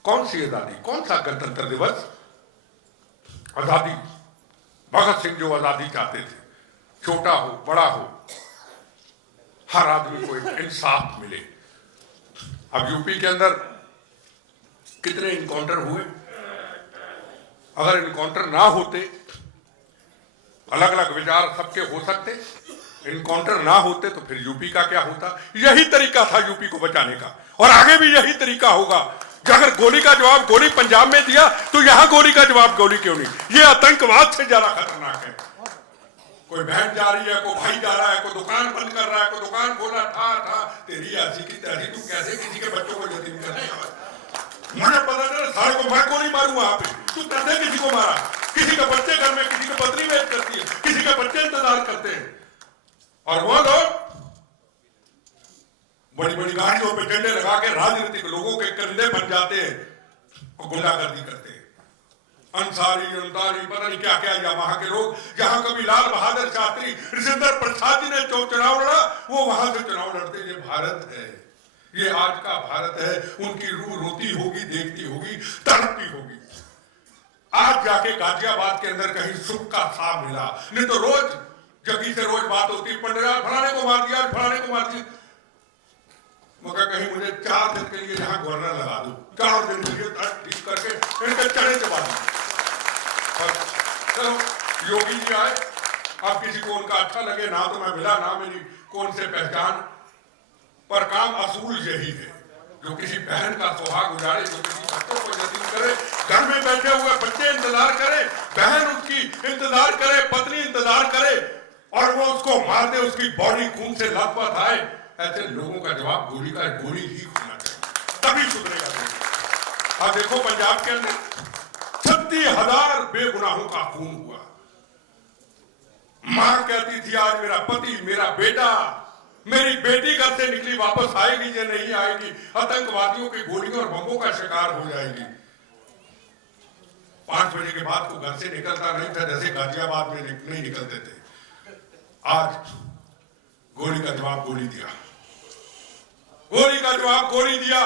कौन सी आजादी, कौन सा गणतंत्र दिवस? आजादी, भगत सिंह जो आजादी चाहते थे, छोटा हो बड़ा हो, हर आदमी को एक इंसाफ मिले। अब यूपी के अंदर कितने इनकाउंटर हुए? अगर इनकाउंटर ना होते, अलग अलग विचार सबके हो सकते, इनकाउंटर ना होते तो फिर यूपी का क्या होता? यही तरीका था यूपी को बचाने का, और आगे भी यही तरीका होगा। अगर गोली का जवाब गोली पंजाब में दिया तो यहां गोली का जवाब गोली क्यों नहीं? ये आतंकवाद से ज्यादा खतरनाक है। कोई बहन जा रही है, कोई भाई जा रहा है, कोई दुकान बंद कर रहा है, कोई दुकान खोला, था तेरी ऐसी की तैसी, तू कैसे किसी के बच्चों को यतीम कर देगा? मुझे पता नहीं, सारे को मैं गोली मारूं वहां पे, तू कैसे किसी को मारा? किसी के बच्चे घर में, किसी के पत्नी वेट करती है, किसी के बच्चे इंतजार करते हैं, और वो लोग बड़ी बड़ी गाड़ियों पे झंडे लगा के राजनीतिक लोगों के कंधे बन जाते हैं और गुंडागर्दी करते हैं। अंसारी पता नहीं क्या क्या, या वहां के लोग, जहां कभी लाल बहादुर शास्त्री, राजेंद्र प्रसाद जी ने चुनाव लड़ा, वो वहां से चुनाव लड़ते। ये भारत है, ये आज का भारत है। उनकी रूह रोती होगी, देखती होगी, तड़पती होगी। आज जाके गाजियाबाद के अंदर कहीं सुख का साथ मिला, नहीं तो रोज जगी से रोज बात होती, पंडित फलाने को मार दिया, फलाने को मार दिया। मगर कहीं मुझे 4 दिन के लिए यहाँ गवर्नर लगा दो, 4 दिन के लिए ठीक करके इनके चढ़े चबा दो। चलो योगी जी आए, अब किसी को उनका अच्छा लगे ना तो मैं मिला ना मेरी कौन से पहचान, पर काम असूल यही है। जो किसी बहन का सुहाग उजाड़े, जो किसी बच्चों को यतीम करे, घर में बैठे हुए बच्चे इंतजार करे, बहन उसकी इंतजार करे, पत्नी इंतजार करे और वो उसको मार दे, उसकी बॉडी खून से लथपथ आए, ऐसे लोगों का जवाब गोली का गोली ही होना चाहिए, तभी सुधरेगा। अब देखो पंजाब के अंदर 36,000 बेगुनाहों का खून हुआ। मां कहती थी आज मेरा पति, मेरा बेटा, मेरी बेटी घर से निकली वापस आएगी या नहीं आएगी, आतंकवादियों की गोलियों और बमों का शिकार हो जाएगी। 5 बजे के बाद को घर से निकलता नहीं था, जैसे गाजियाबाद में नहीं निकलते थे। आज गोली का जवाब गोली दिया, गोली का जवाब गोली दिया।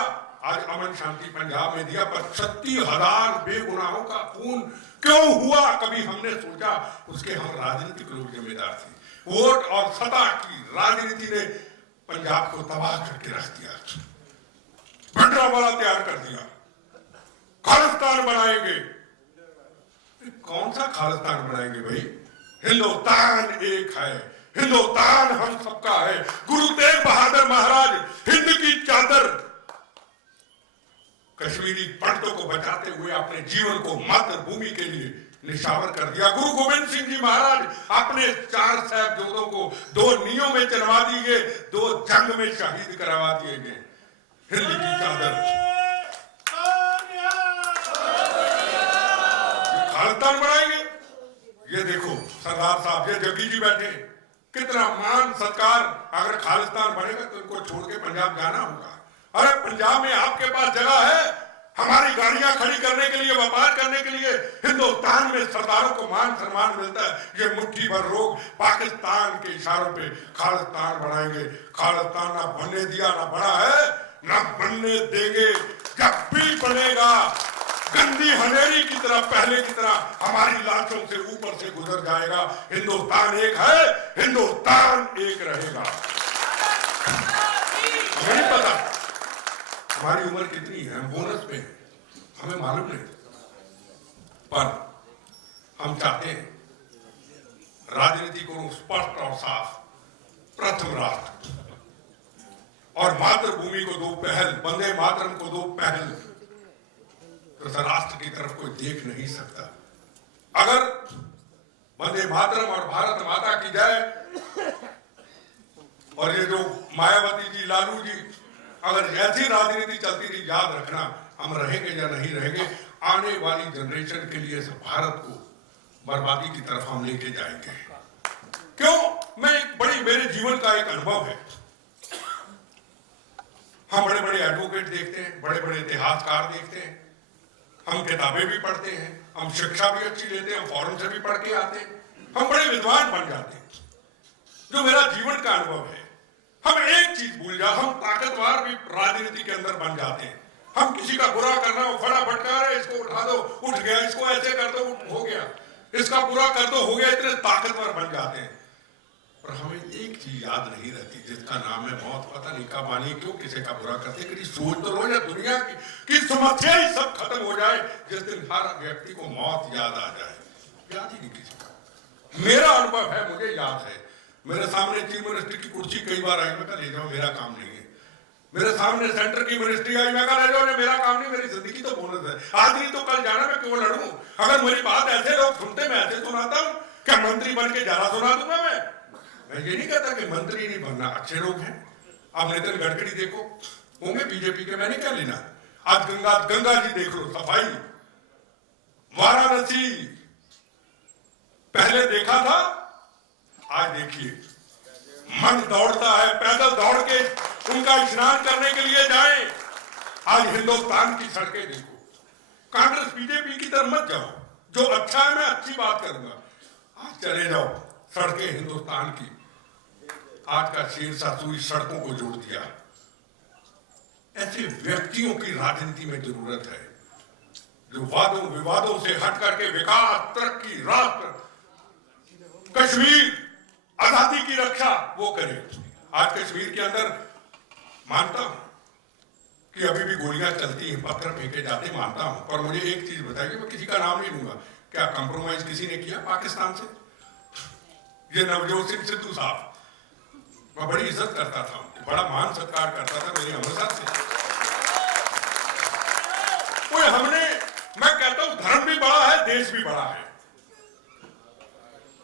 आज अमन शांति पंजाब में दिया, पर 36,000 बेगुनाहों का खून क्यों हुआ? कभी हमने सोचा? उसके हम राजनीतिक लोग जिम्मेदार थे। वोट और सत्ता की राजनीति ने पंजाब को तबाह करके रख दिया, भंडरावाला तैयार कर दिया, खालिस्तान बनाएंगे। कौन सा खालिस्तान बनाएंगे भाई? हिंदुस्तान एक है, हिंदुस्तान हम सबका है। गुरु तेग बहादुर महाराज हिंद की चादर कश्मीरी पंडितों को बचाते हुए अपने जीवन को मातृभूमि के लिए निशावर कर दिया। गुरु गोविंद सिंह जी महाराज अपने 4 साहबजादों को 2 नीयों में चलवा दिए गए, 2 जंग में शहीद करवा दिए गए। हिंद की चादर खालिस्तान बनाएंगे। ये देखो सरदार साहब, ये जग्गी जी बैठे, कितना मान सत्कार। अगर खालिस्तान बनेगा तो इनको छोड़ के पंजाब जाना होगा। अरे पंजाब में आपके पास जगह है, हमारी गाड़ियां खड़ी करने के लिए, व्यापार करने के लिए। हिंदुस्तान में सरदारों को मान सम्मान मिलता है। ये मुट्ठी भर लोग पाकिस्तान के इशारों पे खालिस्तान बनाएंगे। खालिस्तान ना बनने दिया, ना बना है, ना बनने देंगे। जब भी बनेगा गंदी हनेरी की तरह, पहले की तरह हमारी लाशों से ऊपर से गुजर जाएगा। हिंदुस्तान एक है, हिंदुस्तान एक रहेगा। नहीं पता हमारी उम्र कितनी है, हम बोनस पे हैं, हमें मालूम नहीं, पर हम चाहते हैं राजनीति को स्पष्ट और साफ। प्रथम राष्ट्र और मातृभूमि को 2 पहल, वंदे मातरम को 2 पहल, तो राष्ट्र की तरफ कोई देख नहीं सकता। अगर वंदे मातरम और भारत माता की जय और ये जो मायावती जी, लालू जी, अगर ऐसी राजनीति चलती रही, याद रखना हम रहेंगे या नहीं रहेंगे, आने वाली जनरेशन के लिए भारत को बर्बादी की तरफ हम लेके जाएंगे। क्यों? मेरे जीवन का एक अनुभव है। हम बड़े बड़े एडवोकेट देखते हैं, बड़े बड़े इतिहासकार देखते हैं, हम किताबें भी पढ़ते हैं, हम शिक्षा भी अच्छी लेते हैं, हम फॉरेन से भी पढ़ के आते हैं, हम बड़े विद्वान बन जाते हैं। जो मेरा जीवन का अनुभव है, हम एक चीज भूल जाते, हम ताकतवर भी राजनीति के अंदर बन जाते हैं। हम किसी का बुरा करना हो, फटाफट कर, इसको उठा दो, उठ गया, इसको ऐसे कर दो, हो गया, इसका बुरा कर दो, हो गया, इतने ताकतवर बन जाते हैं। पर हमें एक चीज याद नहीं रहती, जिसका नाम है मौत। पता नहीं कब आनी, क्यों किसी का बुरा करते, कि सोच तो लो या दुनिया की समस्या ही सब खत्म हो जाए, जिस दिन हर व्यक्ति को मौत याद आ जाए। याद ही नहीं किसी का। मेरा अनुभव है, मुझे याद है, मेरे सामने चीफ मिनिस्टर की कुर्सी कई बार आई, मैं कहा ले जाओ, मेरा काम नहीं है। मेरे सामने सेंटर की मिनिस्ट्री आई, मैं कहा ले जाओ, मेरा काम नहीं, मेरी जिंदगी तो बोनस है, आज नहीं तो कल जाना, मैं क्यों लड़ूं? अगर मेरी बात ऐसे लोग सुनते, मैं ऐसे सुनाता हूं, क्या मंत्री बन के ज्यादा सुना दूंगा? मैं ये नहीं कहता कि मंत्री नहीं बनना, अच्छे लोग हैं। आप नितिन गडकरी देखो, होंगे बीजेपी के, मैंने क्या लेना। आज गंगा जी देख लो, सफाई। वाराणसी पहले देखा था, आज देखिए, मन दौड़ता है, पैदल दौड़ के उनका स्नान करने के लिए जाएं। आज हिंदुस्तान की सड़कें देखो। कांग्रेस बीजेपी की तरफ मत जाओ, जो अच्छा है मैं अच्छी बात करूंगा, आज चले जाओ सड़कें हिंदुस्तान की। आज का शेरशाह सूरी सड़कों को जोड़ दिया। ऐसे व्यक्तियों की राजनीति में जरूरत है, जो वादों विवादों से हट करके विकास, तरक्की, राष्ट्र, कश्मीर, आजादी की रक्षा वो करे। आज कश्मीर के अंदर मानता हूं कि अभी भी गोलियां चलती हैं, पत्थर फेंके जाते, मानता हूं, पर मुझे एक चीज बताइए, मैं किसी का नाम नहीं लूंगा, क्या कंप्रोमाइज किसी ने किया पाकिस्तान से? ये नवजोत सिंह सिद्धू साहब, मैं बड़ी इज्जत करता था, बड़ा मान सत्कार करता था मेरी अमृतसर से। कोई हमने, मैं कहता हूं धर्म भी बड़ा है, देश भी बड़ा है,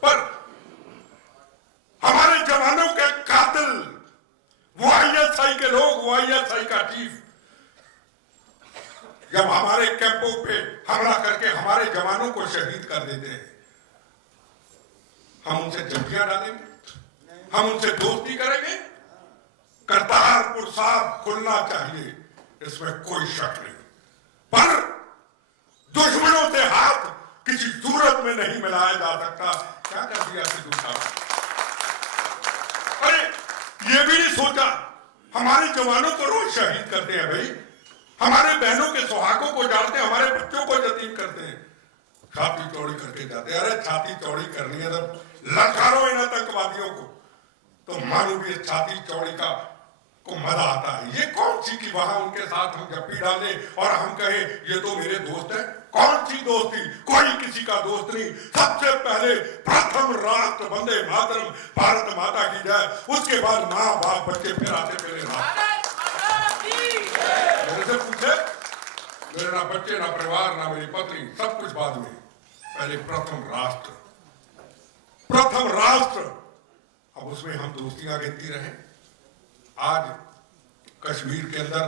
पर हमारे जवानों के कातिल, वो आईएसआई के लोग, वो आईएसआई का चीफ जब हमारे कैंपों पे हमला करके हमारे जवानों को शहीद कर देते हैं, हम उनसे जंगियां डालेंगे? हम उनसे दोस्ती करेंगे? करतारपुर साहब खुलना चाहिए, इसमें कोई शक नहीं, पर दुश्मनों से हाथ किसी सूरत में नहीं मिलाया जा सकता। क्या कर दिया सिद्धू साहब? अरे ये भी नहीं सोचा, हमारे जवानों को रोज शहीद करते हैं भाई, हमारे बहनों के सुहागों को जाते हैं, हमारे बच्चों को यतीम करते हैं, छाती चौड़ी करके जाते हैं। अरे छाती चौड़ी करनी है तो ललकारो इन आतंकवादियों को, तो मानवीय छाती चौड़ी को मजा आता है। ये कौन सी की वहां उनके साथ हम जप्पी डाले और हम कहे ये तो मेरे दोस्त है? कौन सी दोस्ती? कोई किसी का दोस्त नहीं। सबसे पहले प्रथम राष्ट्र वंदे मातरम, भारत माता की जय, उसके बाद माँ बाप बच्चे फिर आते मेरे राष्ट्र। मेरे से पूछे, मेरे ना बच्चे ना परिवार ना मेरी पत्नी, सब कुछ बाद में, पहले प्रथम राष्ट्र, प्रथम राष्ट्र। अब उसमें हम दोस्तियां गिनती रहे। आज कश्मीर के अंदर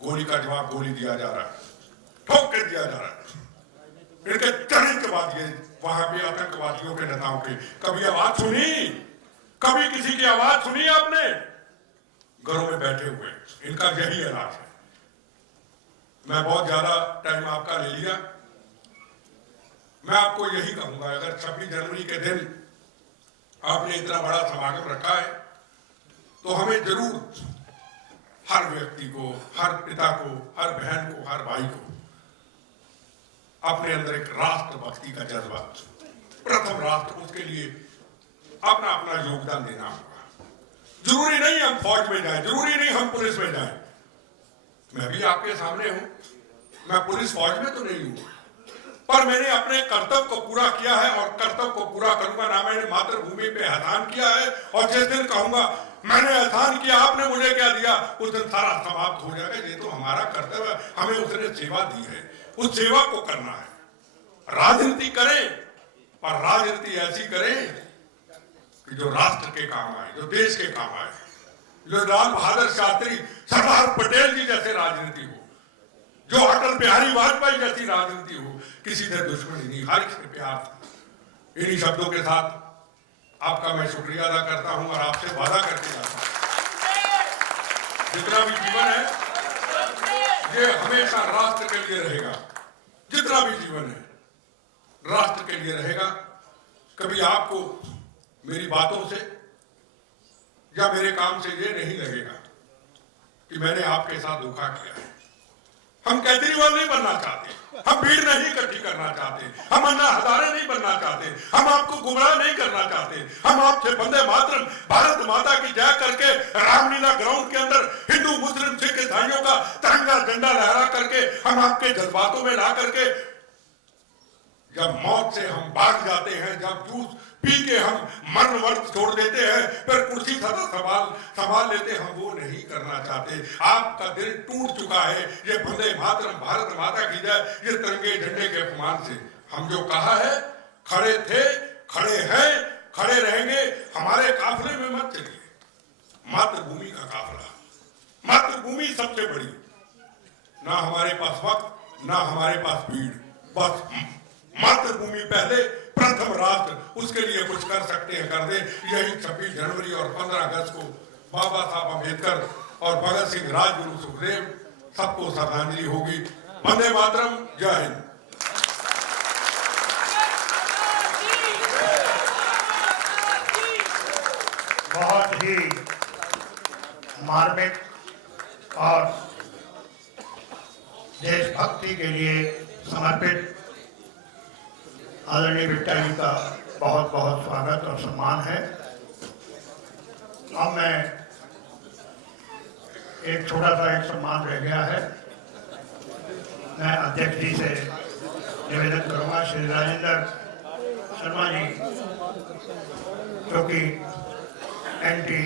गोली का जवाब गोली दिया जा रहा है, ठोक के दिया जा रहा है। इनके चरित्रवादी वहां पे आतंकवादियों के नेताओं के कभी आवाज सुनी? कभी किसी की आवाज सुनी आपने? घरों में बैठे हुए, इनका यही इलाज है। मैं बहुत ज्यादा टाइम आपका ले लिया, मैं आपको यही कहूंगा, अगर 26 जनवरी के दिन आपने इतना बड़ा समागम रखा है तो हमें जरूर हर व्यक्ति को, हर पिता को, हर बहन को, हर भाई को अपने अंदर एक राष्ट्रभक्ति का जज्बा, प्रथम राष्ट्र, उसके लिए अपना अपना योगदान देना होगा। जरूरी नहीं हम फौज में जाएं, जरूरी नहीं हम पुलिस में जाएं। मैं भी आपके सामने हूं, मैं पुलिस फौज में तो नहीं हूं, पर मैंने अपने कर्तव्य को पूरा किया है और कर्तव्य को पूरा करूंगा। ना मैंने मातृभूमि पे एहसान किया है, और जिस दिन कहूंगा मैंने एहसान किया, आपने मुझे क्या दिया, उस दिन सारा समाप्त हो जाएगा। ये तो हमारा कर्तव्य है, हमें उसने सेवा दी है, उस सेवा को करना है। राजनीति करें, पर राजनीति ऐसी करें कि जो राष्ट्र के काम आए, जो देश के काम आए, जो लाल बहादुर शास्त्री, सरदार पटेल जी जैसे राजनीति हो, जो अटल बिहारी वाजपेयी जैसी राजनीति हो। किसी से दुश्मनी नहीं, हर से प्यार। इन्हीं शब्दों के साथ आपका मैं शुक्रिया अदा करता हूं और आपसे वादा करके जाता हूं, जितना भी जीवन है ये हमेशा राष्ट्र के लिए रहेगा। जितना भी जीवन है राष्ट्र के लिए रहेगा। कभी आपको मेरी बातों से या मेरे काम से ये नहीं लगेगा कि मैंने आपके साथ धोखा किया है। हम केजरीवाल नहीं बनना चाहते, हम भीड़ नहीं इकट्ठी करना चाहते, हम अन्ना हजारे नहीं बनना चाहते, हम आपको गुमराह नहीं करना चाहते। हम आपसे वंदे मातरम, भारत माता की जय करके रामलीला ग्राउंड के अंदर हिंदू मुस्लिम सिख ईसाइयों का तिरंगा झंडा लहरा करके हम आपके जज्बातों में ला करके जब मौत से हम भाग जाते हैं, जब जूस पी के हम मरण वर्त छोड़ देते हैं, फिर कुर्सी सदा संभाल लेते, हम वो नहीं करना चाहते। आपका दिल टूट चुका है ये वंदे मातरम, भारत माता की जय, ये तिरंगे झंडे के अपमान से। हम जो कहा है, खड़े थे, खड़े हैं, खड़े रहेंगे। हमारे काफिले में मत चलिए, मातृभूमि का काफिला, मातृभूमि सबसे बड़ी। ना हमारे पास वक्त, ना हमारे पास भीड़, बस मातृभूमि पहले, प्रथम राष्ट्र, उसके लिए कुछ कर सकते हैं कर दे। यही 26 जनवरी और 15 अगस्त को बाबा साहब अम्बेडकर और भगत सिंह, राजगुरु सुखदेव, सबको श्रद्धांजलि होगी। वंदे मातरम, जय हिंद। बहुत ही मार्मिक और देशभक्ति के लिए समर्पित आदरणीय बिट्टा जी का बहुत बहुत स्वागत और सम्मान है। अब मैं एक छोटा सा एक सम्मान रह गया है, मैं अध्यक्ष जी से निवेदन करूंगा श्री राजेंद्र शर्मा जी, जो कि anti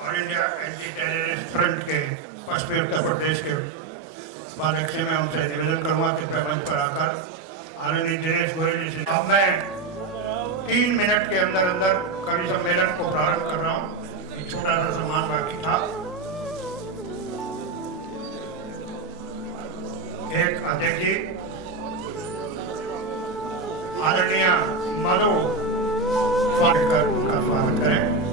all India anti terrorist front के पश्चिमी उत्तर प्रदेश के उपाध्यक्ष में उनसे निवेदन करूंगा कि मंच पर आकर आनंदी दिनेश गोयल जी से अब मैं 3 मिनट के अंदर अंदर कवि सम्मेलन को प्रारंभ कर रहा हूँ। एक छोटा सा सम्मान बाकी था। एक अध्यक्ष जी आदरणीय मधु उनका स्वागत करें।